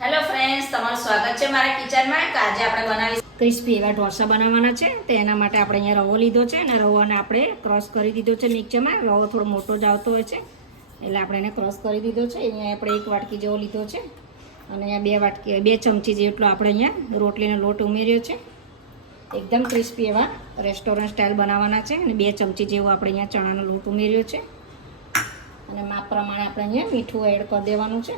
Hello friends તમારું સ્વાગત છે મારા કિચનમાં તો આજે આપણે બનાવી ક્રિસ્પી એવા ઢોસા બનાવવાના છે. તો એના માટે આપણે અહીંયા રવો લીધો છે અને રવાને આપણે ક્રોસ કરી દીધો છે મિક્સરમાં. રવો થોડો મોટો જ આવતો હોય છે. એટલે આપણે એને ક્રોસ કરી દીધો છે. અહીંયા આપણે એક વાટકી જેવો લીધો છે. અને અહીંયા બે વાટકી, બે ચમચી જેટલો આપણે અહીંયા રોટલીનો લોટ ઉમેર્યો છે. એકદમ ક્રિસ્પી એવા રેસ્ટોરન્ટ સ્ટાઇલ બનાવવાના છે. અને બે ચમચી જેવો આપણે અહીંયા ચણાનો લોટ ઉમેર્યો છે. અને માપ પ્રમાણે આપણે અહીંયા મીઠું એડ કરી દેવાનું છે.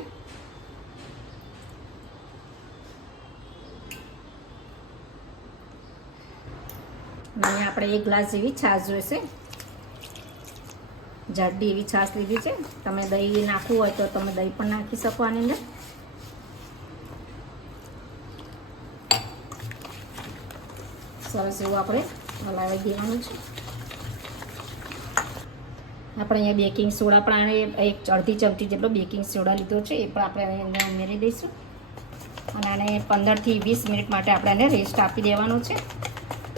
અને આપણે એક ગ્લાસ જેવી છાશ જોઈશે. જાડી એવી છાશ લીધી છે. તમે દહીં નાખવું હોય તો તમે દહીં પણ નાખી શકો આની અંદર. સરસ એવું આપણે હલાવી દેવાનું છે. આપણે અહીંયા બેકિંગ સોડા પણ આને એક અડધી ચમચી જેટલો બેકિંગ સોડા લીધો છે. એ પણ આપણે આની ઉમેરી દઈશું. અને આને પંદરથી વીસ મિનિટ માટે આપણે એને રેસ્ટ આપી દેવાનો છે.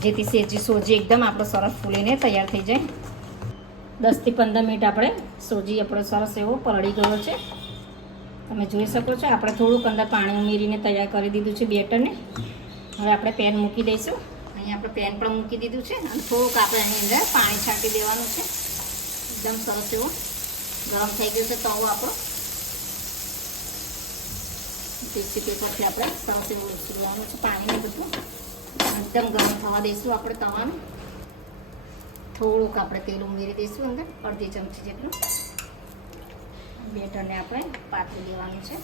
જેથી સેજી સોજી એકદમ આપણો સરસ ફૂલીને તૈયાર થઈ જાય. દસથી પંદર મિનિટ આપણે સોજી આપણો સરસ એવો પલળી ગયો છે. તમે જોઈ શકો છો, આપણે થોડુંક અંદર પાણી ઉમેરીને તૈયાર કરી દીધું છે બેટરને. હવે આપણે પેન મૂકી દઈશું. અહીંયા આપણે પેન પણ મૂકી દીધું છે અને થોડુંક આપણે એની અંદર પાણી છાંટી દેવાનું છે. એકદમ સરસ એવો ગરમ થઈ ગયો છે તવો આપણો. ટીચી પેપરથી આપણે સરસ એવું લેવાનું છે પાણીને બધું. એકદમ ગરમ થવા દઈશું આપણે તવાનું. થોડુંક આપણે તેલ ઉમેરી દઈશું અંદર, અડધી ચમચી જેટલું. બેટરને આપણે પાથરી દેવાનું છે.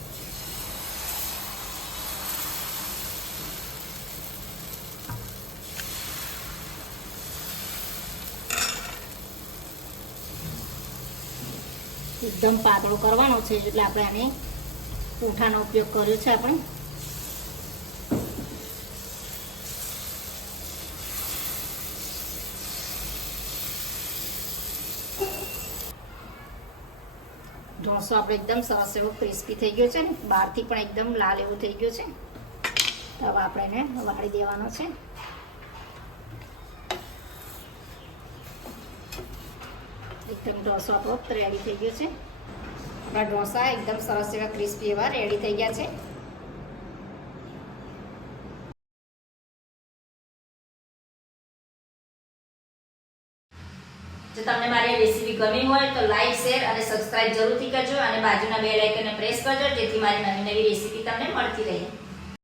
એકદમ પાતળો કરવાનો છે, એટલે આપણે આને પૂંઠાનો ઉપયોગ કર્યો છે આપણે. ઢોસો આપણે એકદમ સરસ એવો ક્રિસ્પી થઈ ગયો છે ને, બહારથી પણ એકદમ લાલ એવો થઈ ગયો છે. તો આપણે એને વાળી દેવાનો છે. એકદમ ઢોસો આપણો રેડી થઈ ગયો છે. આપણા ઢોસા એકદમ સરસ એવા ક્રિસ્પી એવા રેડી થઈ ગયા છે. જો તમને મારી રેસીપી ગમી હોય તો લાઈક શેર અને સબસ્ક્રાઇબ જરૂરથી કરજો અને બાજુના બે આઇકનને પ્રેસ કરજો જેથી મારી નવી નવી રેસીપી તમને મળતી રહે.